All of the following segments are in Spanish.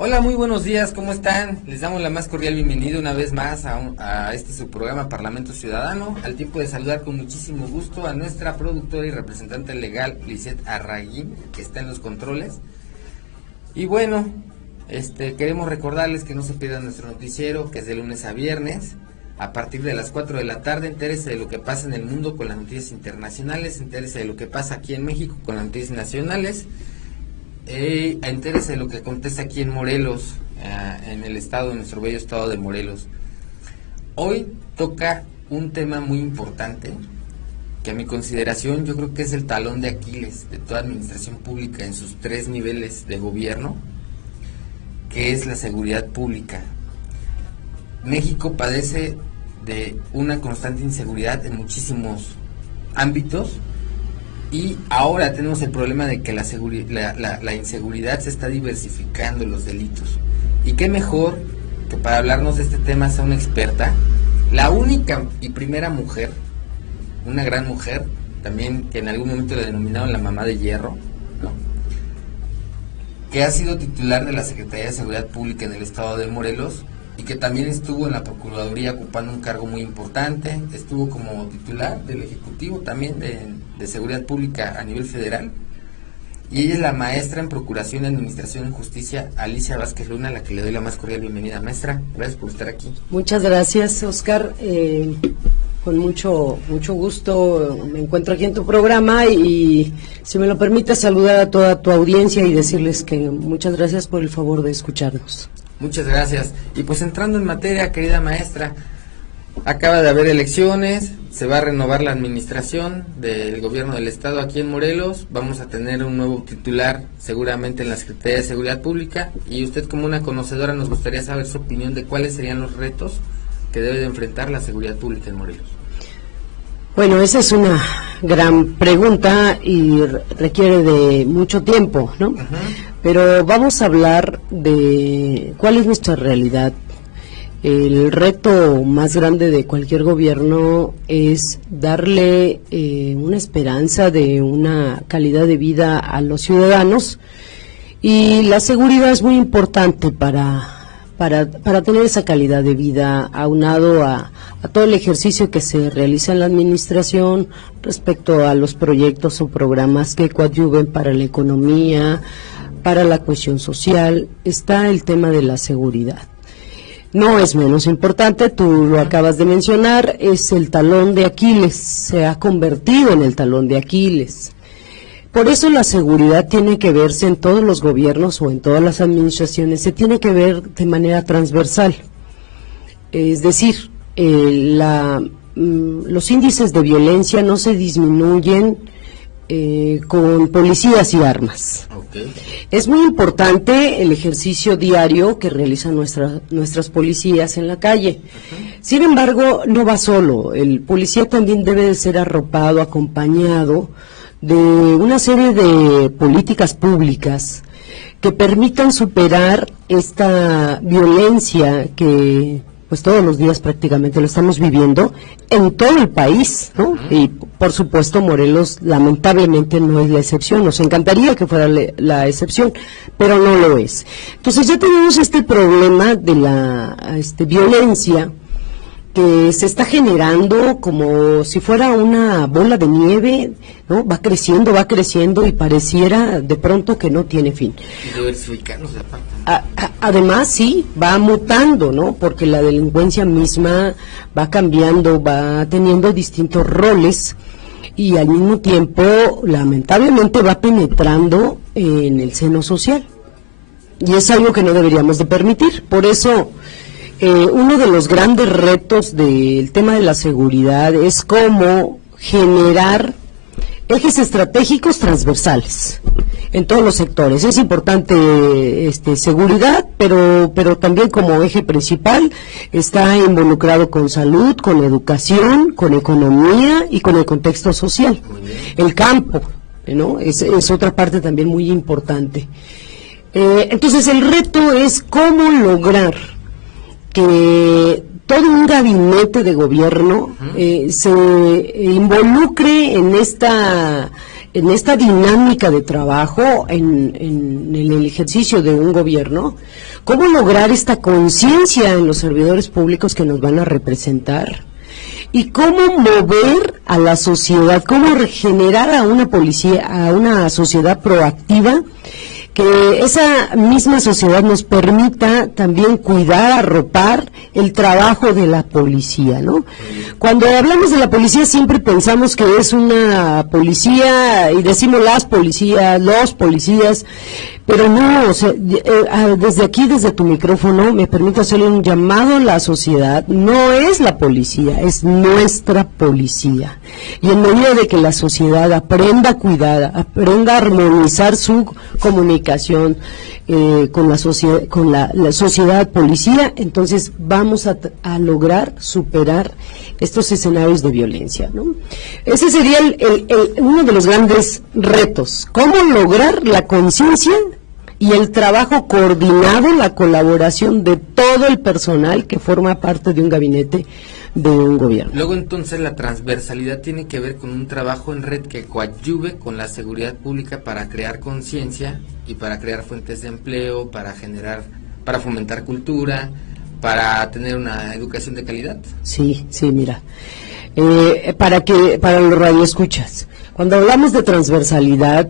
Hola, muy buenos días, ¿cómo están? Les damos la más cordial bienvenida una vez más a este su programa Parlamento Ciudadano. Al tiempo de saludar con muchísimo gusto a nuestra productora y representante legal, Lisette Arraguín, que está en los controles. Y bueno, queremos recordarles que no se pierdan nuestro noticiero, que es de lunes a viernes, a partir de las 4 de la tarde. Entérese de lo que pasa en el mundo con las noticias internacionales, entérese de lo que pasa aquí en México con las noticias nacionales. Entérese de lo que acontece aquí en Morelos, en el estado, en nuestro bello estado de Morelos. Hoy toca un tema muy importante, que a mi consideración yo creo que es el talón de Aquiles de toda administración pública en sus 3 niveles de gobierno, que es la seguridad pública. México padece de una constante inseguridad en muchísimos ámbitos. Y ahora tenemos el problema de que la inseguridad se está diversificando en los delitos. Y qué mejor que para hablarnos de este tema sea una experta, la única y primera mujer, una gran mujer, también que en algún momento la denominaron la mamá de hierro, ¿no?, que ha sido titular de la Secretaría de Seguridad Pública en el estado de Morelos y que también estuvo en la Procuraduría ocupando un cargo muy importante, estuvo como titular del Ejecutivo también de Seguridad Pública a nivel federal, y ella es la maestra en Procuración, Administración y Justicia, Alicia Vázquez Luna, a la que le doy la más cordial bienvenida. Maestra, gracias por estar aquí. Muchas gracias, Oscar, con mucho gusto me encuentro aquí en tu programa y si me lo permite saludar a toda tu audiencia y decirles que muchas gracias por el favor de escucharnos. Muchas gracias. Y pues entrando en materia, querida maestra, acaba de haber elecciones, se va a renovar la administración del gobierno del estado aquí en Morelos, vamos a tener un nuevo titular seguramente en la Secretaría de Seguridad Pública, y usted como una conocedora nos gustaría saber su opinión de cuáles serían los retos que debe de enfrentar la seguridad pública en Morelos. Bueno, esa es una gran pregunta y requiere de mucho tiempo, ¿no? Pero vamos a hablar de cuál es nuestra realidad. El reto más grande de cualquier gobierno es darle una esperanza de una calidad de vida a los ciudadanos, y la seguridad es muy importante para tener esa calidad de vida, aunado a todo el ejercicio que se realiza en la administración respecto a los proyectos o programas que coadyuven para la economía, para la cohesión social. Está el tema de la seguridad. No es menos importante, tú lo acabas de mencionar, es el talón de Aquiles, se ha convertido en el talón de Aquiles. Por eso la seguridad tiene que verse en todos los gobiernos o en todas las administraciones, se tiene que ver de manera transversal. Es decir, los índices de violencia no se disminuyen con policías y armas. Okay. Es muy importante el ejercicio diario que realizan nuestras policías en la calle. Sin embargo, no va solo, el policía también debe de ser arropado, acompañado de una serie de políticas públicas que permitan superar esta violencia que pues todos los días prácticamente lo estamos viviendo en todo el país, ¿no? Y por supuesto Morelos lamentablemente no es la excepción. Nos encantaría que fuera la excepción, pero no lo es. Entonces ya tenemos este problema de la violencia que se está generando como si fuera una bola de nieve, ¿no? Va creciendo y pareciera de pronto que no tiene fin. Y diversificarnos aparte. Además, sí, va mutando, ¿no? Porque la delincuencia misma va cambiando, va teniendo distintos roles y al mismo tiempo, lamentablemente, va penetrando en el seno social. Y es algo que no deberíamos de permitir. Por eso, uno de los grandes retos del tema de la seguridad es cómo generar ejes estratégicos transversales en todos los sectores. Es importante seguridad, pero también como eje principal está involucrado con salud, con educación, con economía y con el contexto social. El campo, ¿no? Es otra parte también muy importante. Entonces el reto es cómo lograr que todo un gabinete de gobierno se involucre en esta en esta dinámica de trabajo, en el ejercicio de un gobierno, cómo lograr esta conciencia en los servidores públicos que nos van a representar y cómo mover a la sociedad, cómo regenerar a una policía, a una sociedad proactiva, que esa misma sociedad nos permita también cuidar, arropar el trabajo de la policía, ¿no? Cuando hablamos de la policía siempre pensamos que es una policía, y decimos las policías, los policías, pero no, o sea, desde aquí, desde tu micrófono, me permito hacerle un llamado a la sociedad. No es la policía, es nuestra policía. Y en medida de que la sociedad aprenda a cuidar, aprenda a armonizar su comunicación con la sociedad policía, entonces vamos a lograr superar estos escenarios de violencia, ¿no? Ese sería uno de los grandes retos. ¿Cómo lograr la conciencia y el trabajo coordinado, la colaboración de todo el personal que forma parte de un gabinete de un gobierno? Luego entonces la transversalidad tiene que ver con un trabajo en red que coadyuve con la seguridad pública para crear conciencia y para crear fuentes de empleo, para fomentar cultura, para tener una educación de calidad. Sí, mira, para los radioescuchas, cuando hablamos de transversalidad,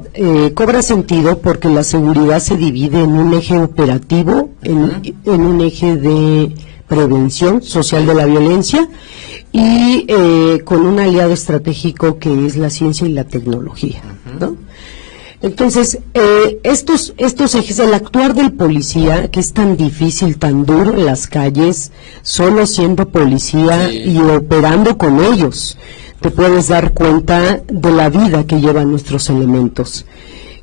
cobra sentido porque la seguridad se divide en un eje operativo, en un eje de prevención social de la violencia y con un aliado estratégico que es la ciencia y la tecnología, ¿no? Entonces, estos ejes, el actuar del policía, que es tan difícil, tan duro en las calles, solo siendo policía y operando con ellos, te puedes dar cuenta de la vida que llevan nuestros elementos.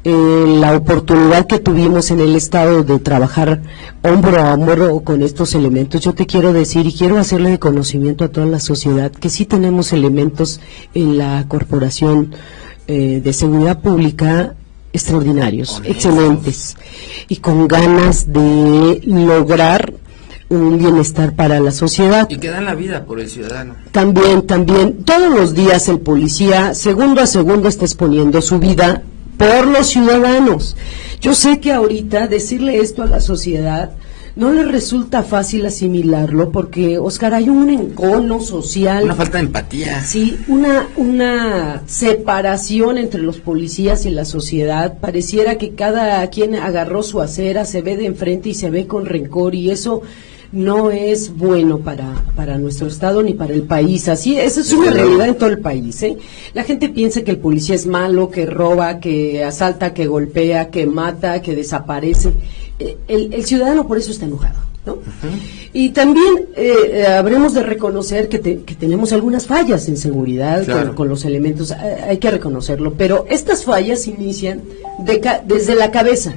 La oportunidad que tuvimos en el Estado de trabajar hombro a hombro con estos elementos, yo te quiero decir y quiero hacerle de conocimiento a toda la sociedad que sí tenemos elementos en la Corporación de Seguridad Pública extraordinarios, excelentes, y con ganas de lograr un bienestar para la sociedad. Y que dan la vida por el ciudadano. También, todos los días el policía, segundo a segundo, está exponiendo su vida por los ciudadanos. Yo sé que ahorita decirle esto a la sociedad no le resulta fácil asimilarlo porque, Oscar, hay un encono social. Una falta de empatía. Sí, una separación entre los policías y la sociedad. Pareciera que cada quien agarró su acera, se ve de enfrente y se ve con rencor, y eso no es bueno para nuestro Estado ni para el país. Así, esa es una realidad en todo el país, ¿eh? La gente piensa que el policía es malo, que roba, que asalta, que golpea, que mata, que desaparece. El ciudadano por eso está enojado, ¿no? Y también habremos de reconocer que tenemos algunas fallas en seguridad con los elementos, hay que reconocerlo, pero estas fallas inician desde la cabeza.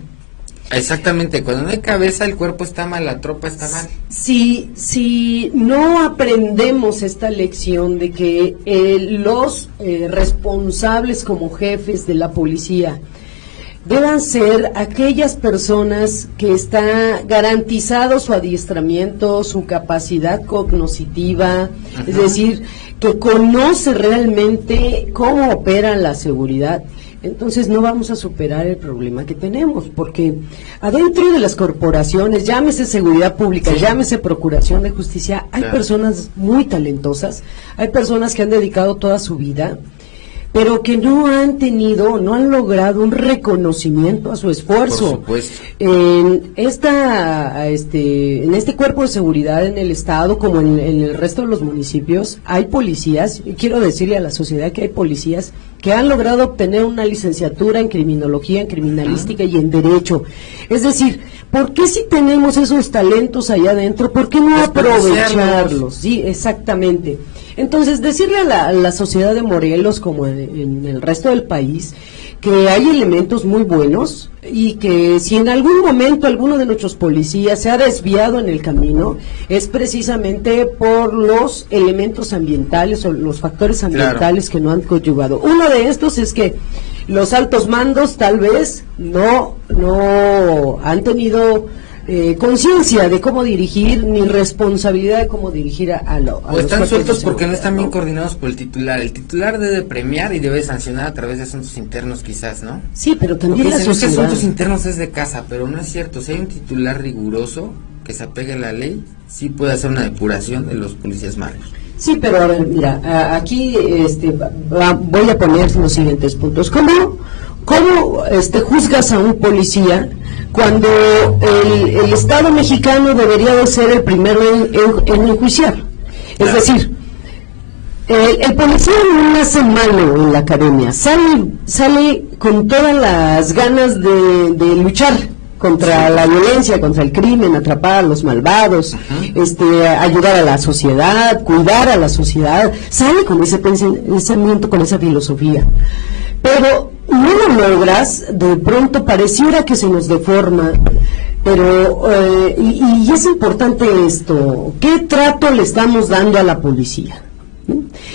Exactamente, cuando no hay cabeza el cuerpo está mal, la tropa está mal. Si no aprendemos esta lección de que los responsables como jefes de la policía deban ser aquellas personas que está garantizado su adiestramiento, su capacidad cognitiva, es decir, que conoce realmente cómo opera la seguridad, entonces no vamos a superar el problema que tenemos, porque adentro de las corporaciones, llámese seguridad pública, llámese procuración de justicia, hay personas muy talentosas, hay personas que han dedicado toda su vida, pero que no han logrado un reconocimiento a su esfuerzo. Por supuesto. En este cuerpo de seguridad en el Estado, como en el resto de los municipios, hay policías, y quiero decirle a la sociedad que hay policías que han logrado obtener una licenciatura en criminología, en criminalística y en derecho. Es decir, ¿por qué si tenemos esos talentos allá adentro, por qué no aprovecharlos? Sí, exactamente. Entonces, decirle a la sociedad de Morelos, como en el resto del país, que hay elementos muy buenos y que si en algún momento alguno de nuestros policías se ha desviado en el camino, es precisamente por los elementos ambientales o los factores ambientales que no han coadyuvado. Uno de estos es que los altos mandos tal vez no han tenido conciencia de cómo dirigir, ni responsabilidad de cómo dirigir a o están sueltos porque no están bien coordinados por el titular. El titular debe premiar y debe sancionar a través de asuntos internos quizás, ¿no? Sí, pero también la sociedad. Que asuntos internos es de casa, pero no es cierto. Si hay un titular riguroso que se apegue a la ley, sí puede hacer una depuración de los policías malos. Sí, pero a ver, mira, aquí voy a poner los siguientes puntos. ¿Cómo juzgas a un policía cuando el Estado mexicano debería de ser el primero en enjuiciar? Es decir, el policía no nace malo en la academia, sale con todas las ganas de luchar contra la violencia, contra el crimen, atrapar a los malvados, ayudar a la sociedad, cuidar a la sociedad, sale con ese pensamiento, con esa filosofía. Pero no lo logras, de pronto pareciera que se nos deforma, pero y es importante esto, ¿qué trato le estamos dando a la policía?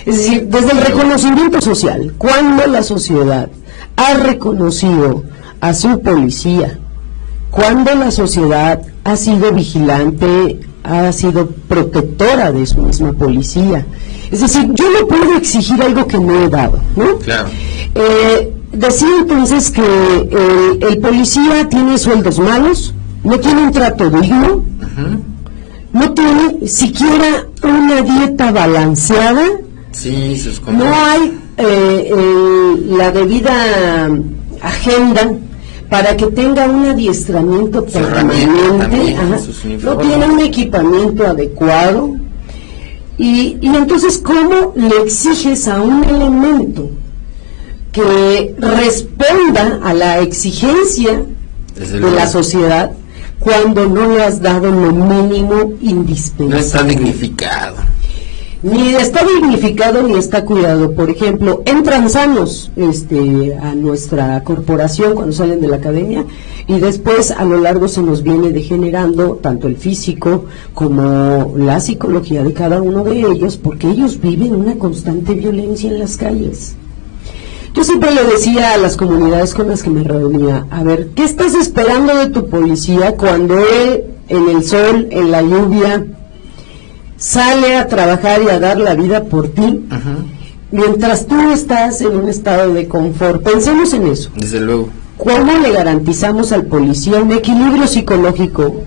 Es decir, desde el reconocimiento social, cuando la sociedad ha reconocido a su policía, cuando la sociedad ha sido vigilante, ha sido protectora de su misma policía. Es decir, yo no puedo exigir algo que no he dado, ¿no? Claro. Decía entonces que el policía tiene sueldos malos, no tiene un trato digno, no tiene siquiera una dieta balanceada, sí, no hay la debida agenda para que tenga un adiestramiento permanente, no tiene un equipamiento adecuado, y entonces ¿cómo le exiges a un elemento que responda a la exigencia de la sociedad cuando no le has dado lo mínimo indispensable? No está dignificado. Ni está dignificado ni está cuidado. Por ejemplo, entran sanos a nuestra corporación cuando salen de la academia y después a lo largo se nos viene degenerando tanto el físico como la psicología de cada uno de ellos, porque ellos viven una constante violencia en las calles. Yo siempre le decía a las comunidades con las que me reunía, a ver, ¿qué estás esperando de tu policía cuando él, en el sol, en la lluvia, sale a trabajar y a dar la vida por ti, mientras tú estás en un estado de confort? Pensemos en eso. Desde luego. ¿Cómo le garantizamos al policía un equilibrio psicológico?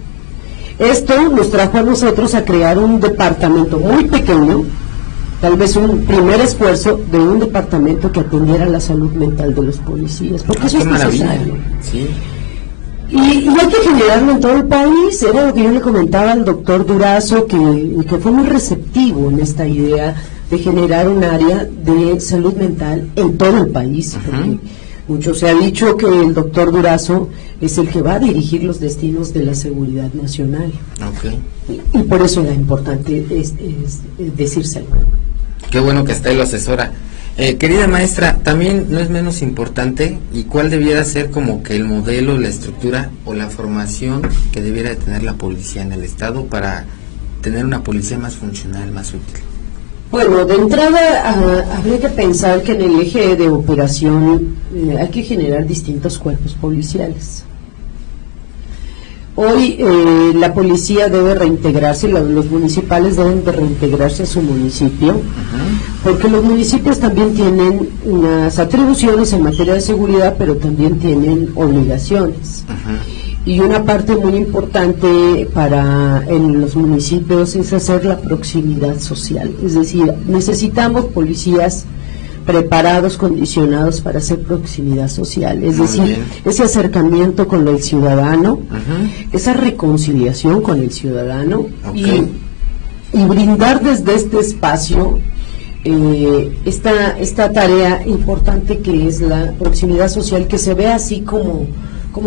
Esto nos trajo a nosotros a crear un departamento muy pequeño, tal vez un primer esfuerzo de un departamento que atendiera la salud mental de los policías, porque eso es necesario. Sí. Y hay que generarlo en todo el país. Era lo que yo le comentaba al doctor Durazo, que fue muy receptivo en esta idea de generar un área de salud mental en todo el país, porque mucho se ha dicho que el doctor Durazo es el que va a dirigir los destinos de la seguridad nacional. Y por eso era importante decírselo. Qué bueno que está él lo asesora. Querida maestra, también no es menos importante, y cuál debiera ser como que el modelo, la estructura o la formación que debiera de tener la policía en el estado para tener una policía más funcional, más útil. Bueno, de entrada habría que pensar que en el eje de operación hay que generar distintos cuerpos policiales. Hoy la policía debe reintegrarse, los municipales deben de reintegrarse a su municipio, porque los municipios también tienen unas atribuciones en materia de seguridad, pero también tienen obligaciones. Y una parte muy importante en los municipios es hacer la proximidad social, es decir, necesitamos policías preparados, condicionados para hacer proximidad social, es decir, ese acercamiento con el ciudadano, esa reconciliación con el ciudadano, y brindar desde este espacio esta tarea importante que es la proximidad social, que se ve así como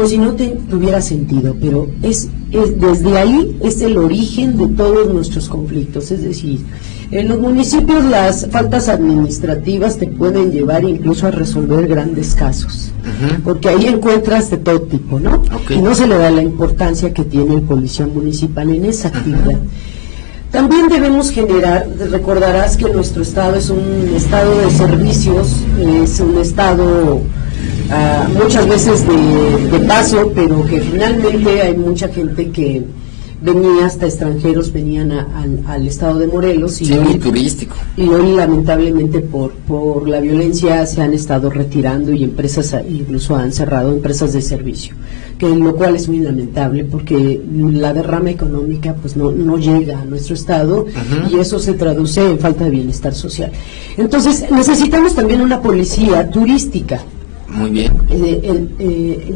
si no tuviera sentido, pero es desde ahí es el origen de todos nuestros conflictos. Es decir, en los municipios las faltas administrativas te pueden llevar incluso a resolver grandes casos, porque ahí encuentras de todo tipo, ¿no? Y no se le da la importancia que tiene el policía municipal en esa actividad. También debemos generar, recordarás que nuestro estado es un estado de servicios, es un estado muchas veces de paso, pero que finalmente hay mucha gente que venía, hasta extranjeros venían al estado de Morelos, y sí, muy turístico. Y hoy lamentablemente por la violencia se han estado retirando, y empresas incluso han cerrado empresas de servicio, que lo cual es muy lamentable, porque la derrama económica pues no llega a nuestro estado, y eso se traduce en falta de bienestar social. Entonces necesitamos también una policía turística. Muy bien.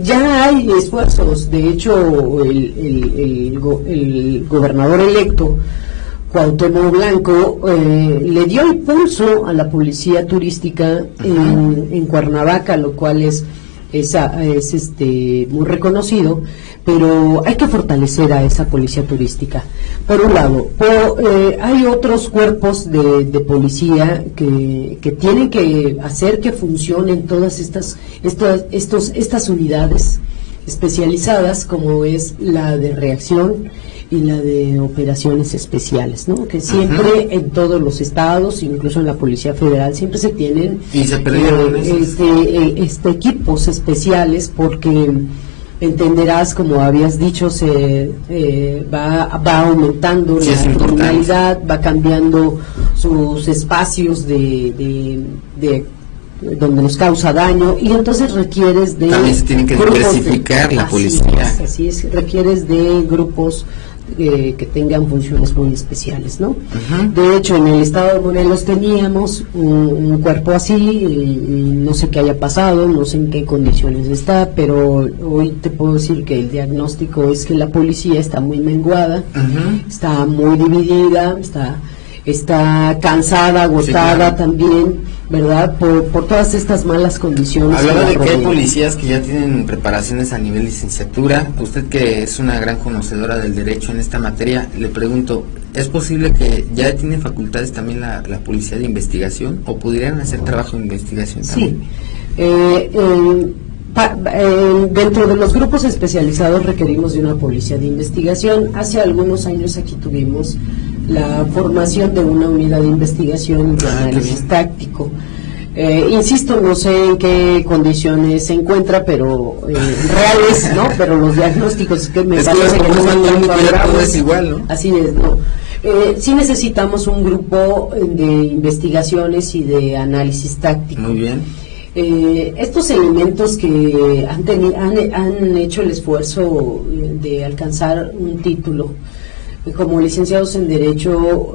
Ya hay esfuerzos. De hecho, el gobernador electo, Cuauhtémoc Blanco, le dio impulso a la policía turística en Cuernavaca, lo cual es muy reconocido, pero hay que fortalecer a esa policía turística. Por un lado, hay otros cuerpos de policía que tienen que hacer que funcionen todas estas unidades especializadas, como es la de reacción y la de operaciones especiales, ¿no? Que siempre en todos los estados, incluso en la Policía Federal, siempre se tienen equipos especiales, porque entenderás, como habías dicho, va aumentando la criminalidad, va cambiando sus espacios de donde nos causa daño, y entonces requieres de... También se tiene que diversificar la policía. Así es, requieres de grupos que tengan funciones muy especiales, ¿no? De hecho, en el estado de Morelos teníamos un cuerpo así, y no sé qué haya pasado, no sé en qué condiciones está, pero hoy te puedo decir que el diagnóstico es que la policía está muy menguada, está muy dividida, está cansada, agotada, sí, también, ¿verdad? Por todas estas malas condiciones. Hablaba de que hay policías que ya tienen preparaciones a nivel licenciatura. Usted, que es una gran conocedora del derecho en esta materia, le pregunto, ¿es posible que ya tiene facultades también la policía de investigación, o pudieran hacer trabajo de investigación también? Sí. Dentro de los grupos especializados requerimos de una policía de investigación. Hace algunos años aquí tuvimos la formación de una unidad de investigación y de análisis táctico. Insisto, no sé en qué condiciones se encuentra, pero reales, ¿no? Pero los diagnósticos que me parece que no están muy favorables. Es igual, ¿no? Así es, ¿no? Sí necesitamos un grupo de investigaciones y de análisis táctico. Muy bien. Estos elementos que han hecho el esfuerzo de alcanzar un título como licenciados en Derecho,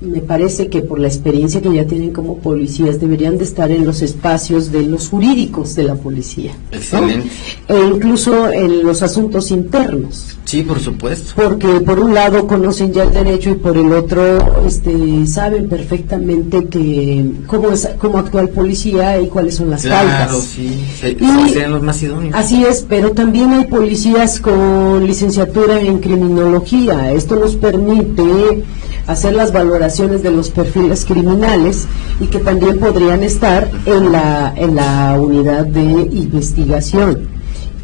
me parece que por la experiencia que ya tienen como policías deberían de estar en los espacios de los jurídicos de la policía. Excelente. ¿No? E incluso en los asuntos internos. Sí, por supuesto. Porque por un lado conocen ya el derecho, y por el otro saben perfectamente que cómo actúa el policía y cuáles son las faltas. Claro, sí. Serían los más idóneos. Así es, pero también hay policías con licenciatura en criminología. Esto nos permite hacer las valoraciones de los perfiles criminales, y que también podrían estar en la unidad de investigación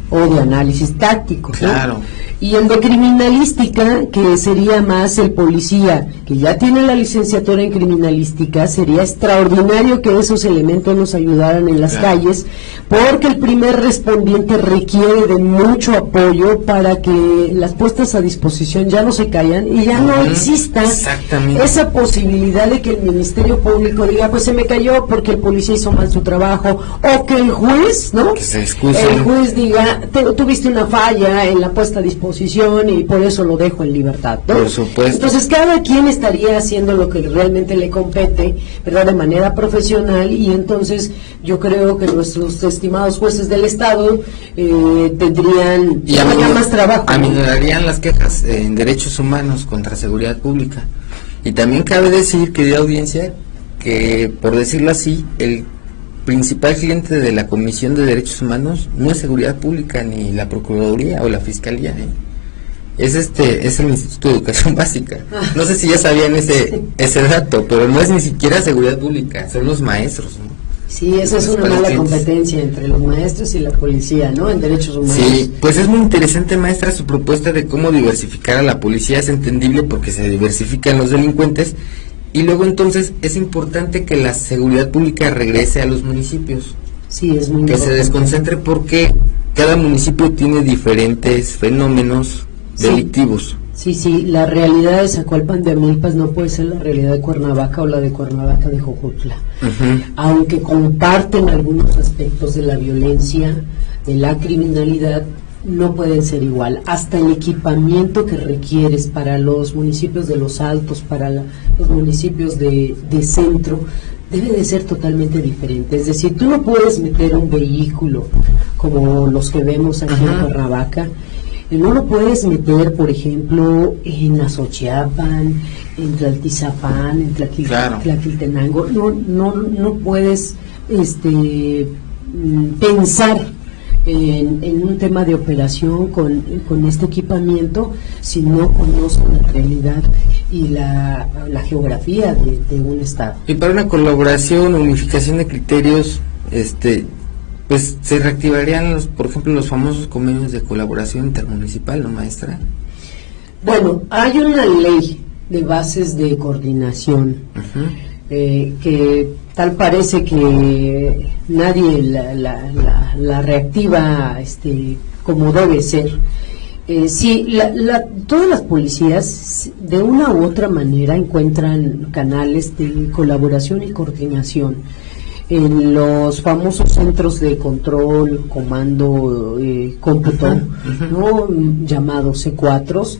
o de análisis táctico, ¿no? Claro. Y en de criminalística, que sería más el policía que ya tiene la licenciatura en criminalística, sería extraordinario que esos elementos nos ayudaran en las calles, porque el primer respondiente requiere de mucho apoyo para que las puestas a disposición ya no se caigan y ya no exista esa posibilidad de que el Ministerio Público diga, pues se me cayó porque el policía hizo mal su trabajo, o que el juez, ¿no? Que se excuse. El juez diga, tuviste una falla en la puesta a disposición y por eso lo dejo en libertad, ¿no? Por supuesto. Entonces cada quien estaría haciendo lo que realmente le compete, ¿verdad? De manera profesional, y entonces yo creo que nuestros estimados jueces del Estado tendrían más trabajo. Aminorarían las quejas en derechos humanos contra seguridad pública. Y también cabe decir, querida audiencia, que por decirlo así, el principal cliente de la Comisión de Derechos Humanos no es Seguridad Pública ni la Procuraduría o la Fiscalía, es el Instituto de Educación Básica. No sé si ya sabían ese dato, pero no es ni siquiera Seguridad Pública, son los maestros, ¿no? Sí, esa es una mala competencia entre los maestros y la policía, ¿no? En derechos humanos. Sí, pues es muy interesante, maestra, su propuesta de cómo diversificar a la policía. Es entendible porque se diversifican los delincuentes. Y luego entonces es importante que la seguridad pública regrese a los municipios. Sí, es muy que importante. se desconcentre porque cada municipio tiene diferentes fenómenos delictivos. Sí, sí, la realidad de Zacualpan de Amilpas no puede ser la realidad de Cuernavaca o la de Cuernavaca de Jojutla. Aunque comparten algunos aspectos de la violencia, de la criminalidad, no pueden ser igual. Hasta el equipamiento que requieres para los municipios de los Altos, para los municipios de centro, debe de ser totalmente diferente. Es decir, tú no puedes meter un vehículo como los que vemos aquí en Cuernavaca. No lo puedes meter, por ejemplo, en Azochiapan, en Tlaltizapán, en Tlaquiltenango. No puedes pensar en un tema de operación con este equipamiento si no conoces la realidad y la geografía de un estado. Y para una colaboración, unificación de criterios, pues se reactivarían, por ejemplo, los famosos convenios de colaboración intermunicipal, ¿no, maestra? Bueno, hay una ley de bases de coordinación que tal parece que nadie la reactiva como debe ser. Sí, todas las policías de una u otra manera encuentran canales de colaboración y coordinación en los famosos centros de control, comando, cómputo, ¿no? Llamados C4s.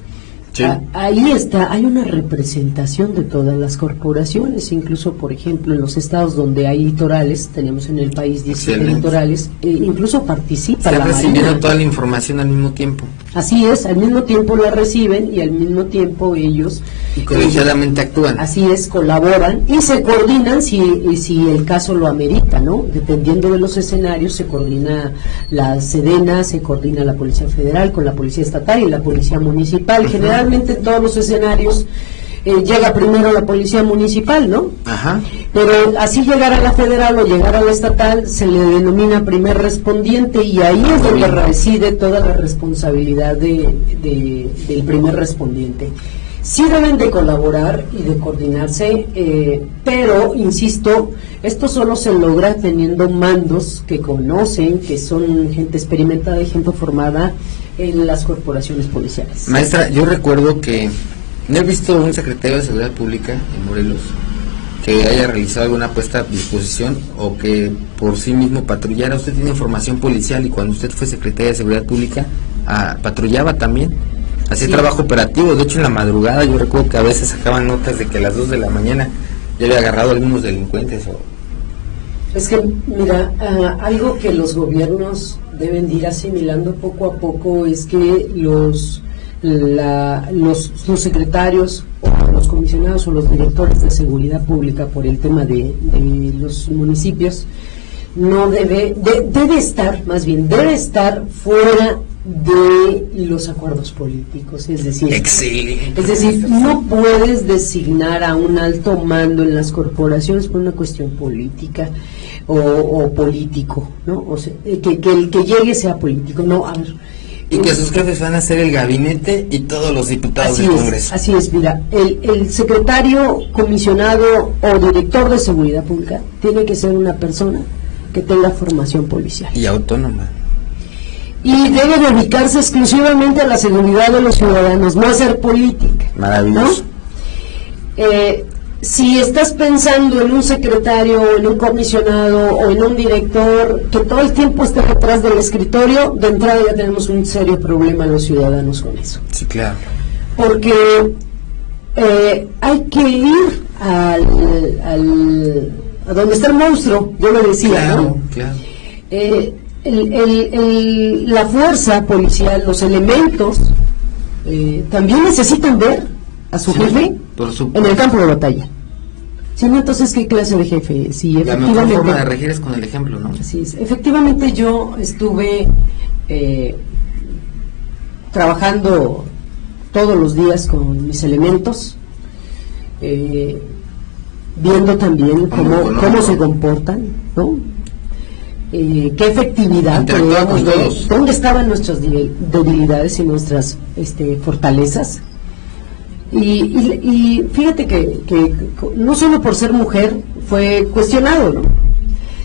Sí. Ahí está, hay una representación de todas las corporaciones, incluso por ejemplo en los estados donde hay litorales, tenemos en el país 17 litorales, incluso participa la Marina. Están recibiendo toda la información al mismo tiempo. Así es, al mismo tiempo la reciben y al mismo tiempo ellos colegiadamente actúan. Así es, colaboran y se coordinan si el caso lo amerita, ¿no? Dependiendo de los escenarios se coordina la Sedena, se coordina la Policía Federal con la Policía Estatal y la Policía Municipal. Generalmente en todos los escenarios llega primero la Policía Municipal, ¿no? Pero así llegar a la federal o llegar a la estatal se le denomina primer respondiente y ahí es donde reside toda la responsabilidad del primer respondiente. Sí deben de colaborar y de coordinarse, pero, insisto, esto solo se logra teniendo mandos que conocen, que son gente experimentada y gente formada en las corporaciones policiales. Maestra, yo recuerdo que no he visto un secretario de Seguridad Pública en Morelos que haya realizado alguna puesta a disposición o que por sí mismo patrullara. Usted tiene información policial y cuando usted fue secretaria de Seguridad Pública, patrullaba también. Hacía trabajo operativo, de hecho en la madrugada yo recuerdo que a veces sacaban notas de que a las 2 de la mañana ya había agarrado a algunos delincuentes. Es que, mira, algo que los gobiernos deben de ir asimilando poco a poco es que los secretarios o los comisionados o los directores de seguridad pública por el tema de los municipios no debe estar fuera de los acuerdos políticos, es decir, no puedes designar a un alto mando en las corporaciones por una cuestión política o político, ¿no? O sea, que el que llegue sea político, no, a ver. Y que sus jefes van a ser el gabinete y todos los diputados del Congreso. Así es, mira, el secretario, comisionado o director de seguridad pública tiene que ser una persona que tenga formación policial. Y autónoma. Y debe dedicarse exclusivamente a la seguridad de los ciudadanos, no a hacer política. Maravilloso. ¿No? Si estás pensando en un secretario, o en un comisionado o en un director que todo el tiempo esté detrás del escritorio, de entrada ya tenemos un serio problema los ciudadanos con eso. Sí, claro. Porque hay que ir a donde está el monstruo, yo lo decía, claro, ¿no? Claro. La fuerza policial, los elementos, también necesitan ver a su jefe en el campo de batalla. Si no, entonces, ¿qué clase de jefe? Si efectivamente, la mejor forma de regir es con el ejemplo, ¿no? Así es. Efectivamente, yo estuve trabajando todos los días con mis elementos, viendo también cómo se comportan, ¿no? Qué efectividad podíamos ver, dónde estaban nuestras debilidades y nuestras fortalezas. Y fíjate que no solo por ser mujer fue cuestionado, ¿no?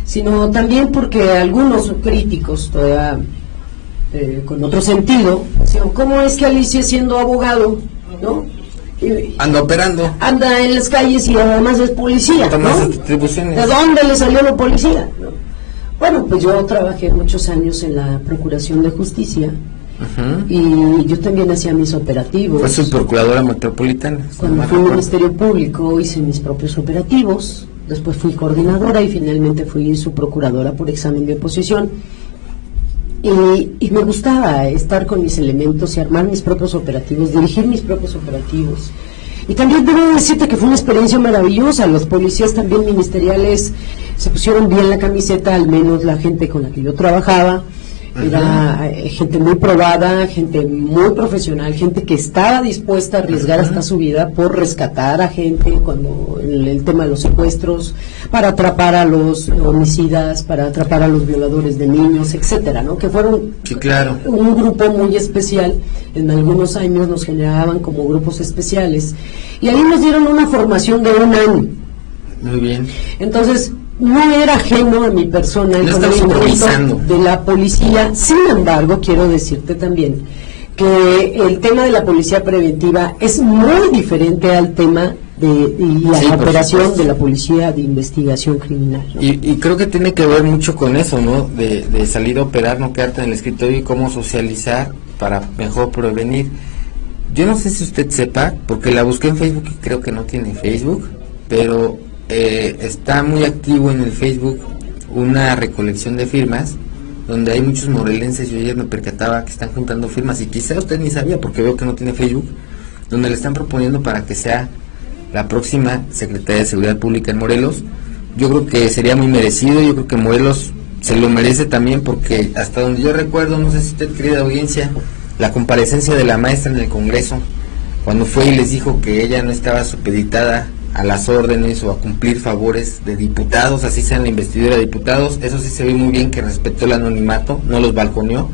sino también porque algunos críticos, todavía con otro sentido, decían, ¿cómo es que Alicia, siendo abogado, ¿no? Anda operando. Anda en las calles y además es policía, ¿no? ¿De dónde le salió la policía? ¿No? Bueno, pues yo trabajé muchos años en la Procuración de Justicia. Y yo también hacía mis operativos. Fue su procuradora metropolitana. Cuando fui al Ministerio Público hice mis propios operativos, después fui coordinadora y finalmente fui su procuradora por examen de oposición. Y me gustaba estar con mis elementos y armar mis propios operativos, dirigir mis propios operativos. Y también debo decirte que fue una experiencia maravillosa. Los policías también ministeriales se pusieron bien la camiseta, al menos la gente con la que yo trabajaba. Era gente muy probada, gente muy profesional, gente que estaba dispuesta a arriesgar hasta su vida por rescatar a gente cuando el tema de los secuestros, para atrapar a los homicidas, para atrapar a los violadores de niños, etcétera, ¿no? Que fueron un grupo muy especial. En algunos años nos generaban como grupos especiales y ahí nos dieron una formación de 1 año. Muy bien. Entonces, no era ajeno a mi persona el conocimiento de la policía. Sin embargo, quiero decirte también que el tema de la policía preventiva es muy diferente al tema y a la operación de la policía de investigación criminal, ¿no? Y creo que tiene que ver mucho con eso, ¿no? De salir a operar, no quedarte en el escritorio y cómo socializar para mejor prevenir. Yo no sé si usted sepa, porque la busqué en Facebook y creo que no tiene Facebook, pero está muy activo en el Facebook una recolección de firmas donde hay muchos morelenses. Yo ayer me percataba que están juntando firmas y quizá usted ni sabía porque veo que no tiene Facebook, donde le están proponiendo para que sea la próxima Secretaría de Seguridad Pública en Morelos. Yo creo que sería muy merecido, yo creo que Morelos se lo merece también, porque hasta donde yo recuerdo, no sé si usted, querida audiencia, la comparecencia de la maestra en el Congreso, cuando fue y les dijo que ella no estaba supeditada a las órdenes o a cumplir favores de diputados, así sea en la investidura de diputados. Eso sí se ve muy bien, que respetó el anonimato, no los balconeó,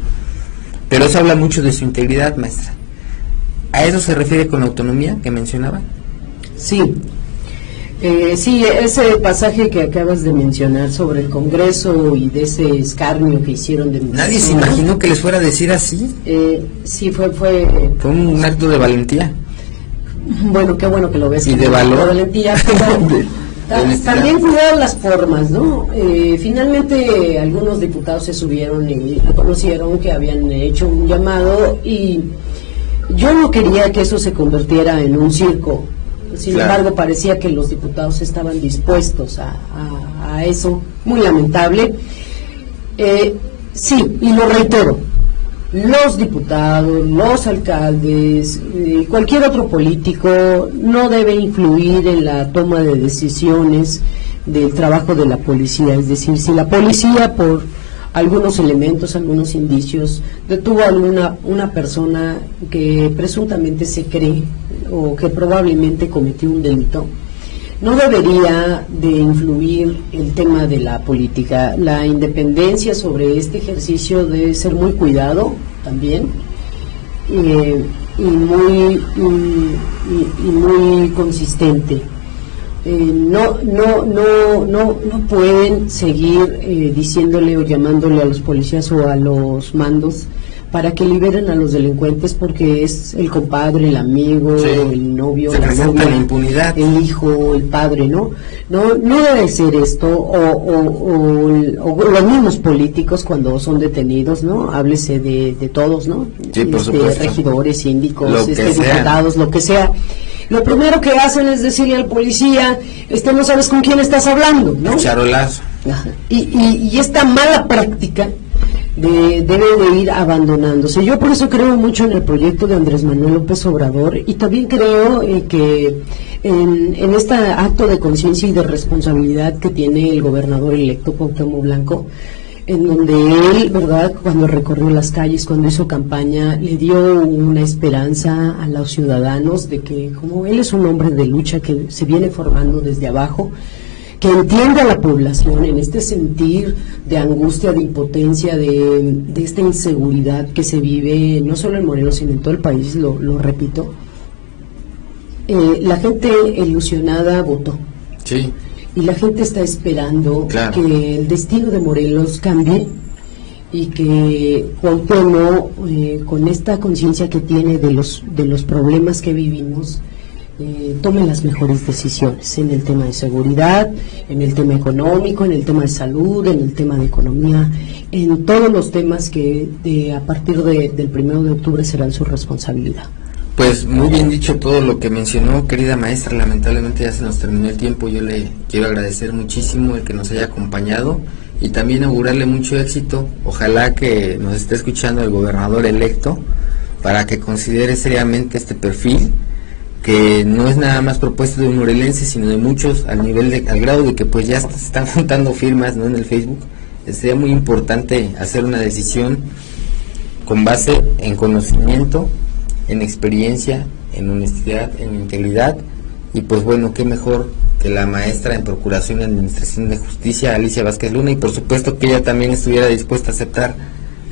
pero eso habla mucho de su integridad, maestra. ¿A eso se refiere con la autonomía que mencionaba? Sí, sí, ese pasaje que acabas de mencionar sobre el Congreso y de ese escarnio que hicieron de mi Nadie se imaginó que les fuera a decir así. Sí, fue un acto de valentía. Bueno, qué bueno que lo ves. Y de valor. De valentía, pero también cuidaron las formas, ¿no? Finalmente algunos diputados se subieron y reconocieron que habían hecho un llamado y yo no quería que eso se convirtiera en un circo. Sin embargo, parecía que los diputados estaban dispuestos a eso. Muy lamentable. Sí, y lo reitero, los diputados, los alcaldes, cualquier otro político no debe influir en la toma de decisiones del trabajo de la policía. Es decir, si la policía, por algunos elementos, algunos indicios, detuvo a una persona que presuntamente se cree o que probablemente cometió un delito, no debería de influir el tema de la política. La independencia sobre este ejercicio debe ser muy cuidado también y muy consistente. No pueden seguir diciéndole o llamándole a los policías o a los mandos para que liberen a los delincuentes porque es el compadre, el amigo, el novio, la novia, la impunidad, el hijo, el padre, ¿no? No debe ser esto, o los mismos políticos cuando son detenidos, ¿no? Háblese de todos, ¿no? Sí, por supuesto. Regidores, síndicos, diputados, lo que sea. Lo primero que hacen es decirle al policía, no sabes con quién estás hablando, ¿no? Charolazo. Y esta mala práctica debe de ir abandonándose. Yo por eso creo mucho en el proyecto de Andrés Manuel López Obrador y también creo que en este acto de conciencia y de responsabilidad que tiene el gobernador electo Cuauhtémoc Blanco, en donde él, ¿verdad?, cuando recorrió las calles, cuando hizo campaña, le dio una esperanza a los ciudadanos de que, como él es un hombre de lucha que se viene formando desde abajo, que entienda a la población en este sentir de angustia, de impotencia, de esta inseguridad que se vive no solo en Morelos, sino en todo el país, lo repito. La gente ilusionada votó. Sí. y la gente está esperando Claro. que el destino de Morelos cambie y que Cuauhtémoc, con esta conciencia que tiene de los problemas que vivimos, tome las mejores decisiones en el tema de seguridad, en el tema económico, en el tema de salud, en el tema de economía, en todos los temas que a partir del 1 de octubre serán su responsabilidad. Pues muy bien dicho todo lo que mencionó, querida maestra. Lamentablemente ya se nos terminó el tiempo. Yo le quiero agradecer muchísimo el que nos haya acompañado y también augurarle mucho éxito. Ojalá que nos esté escuchando el gobernador electo para que considere seriamente este perfil, que no es nada más propuesta de un morelense, sino de muchos, al grado de que pues ya se están juntando firmas, ¿no?, en el Facebook. Sería muy importante hacer una decisión con base en conocimiento, en experiencia, en honestidad, en integridad, y pues bueno, qué mejor que la maestra en Procuración y Administración de Justicia, Alicia Vázquez Luna, y por supuesto que ella también estuviera dispuesta a aceptar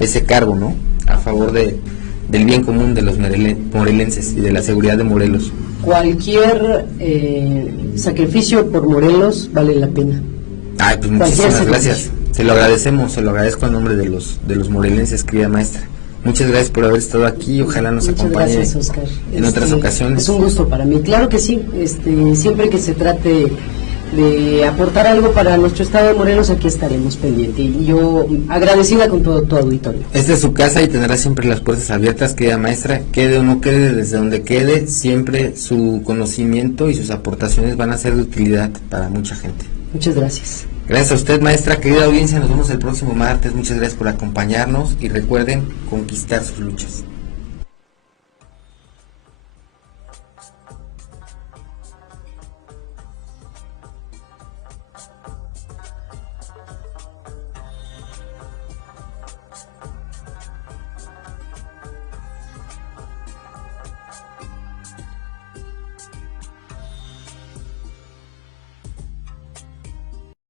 ese cargo, ¿no?, a favor del bien común de los morelenses y de la seguridad de Morelos. Cualquier sacrificio por Morelos vale la pena. Ay, pues muchísimas gracias. Se lo agradezco en nombre de los morelenses, querida maestra. Muchas gracias por haber estado aquí. Ojalá nos acompañe gracias, Oscar. en otras ocasiones. Es un gusto para mí. Claro que sí. Siempre que se trate de aportar algo para nuestro estado de Morelos, aquí estaremos pendientes. Y yo agradecida con todo tu auditorio. Esta es su casa y tendrá siempre las puertas abiertas, querida maestra. Quede o no quede, desde donde quede, siempre su conocimiento y sus aportaciones van a ser de utilidad para mucha gente. Muchas gracias. Gracias a usted, maestra. Querida audiencia, nos vemos el próximo martes. Muchas gracias por acompañarnos y recuerden conquistar sus luchas.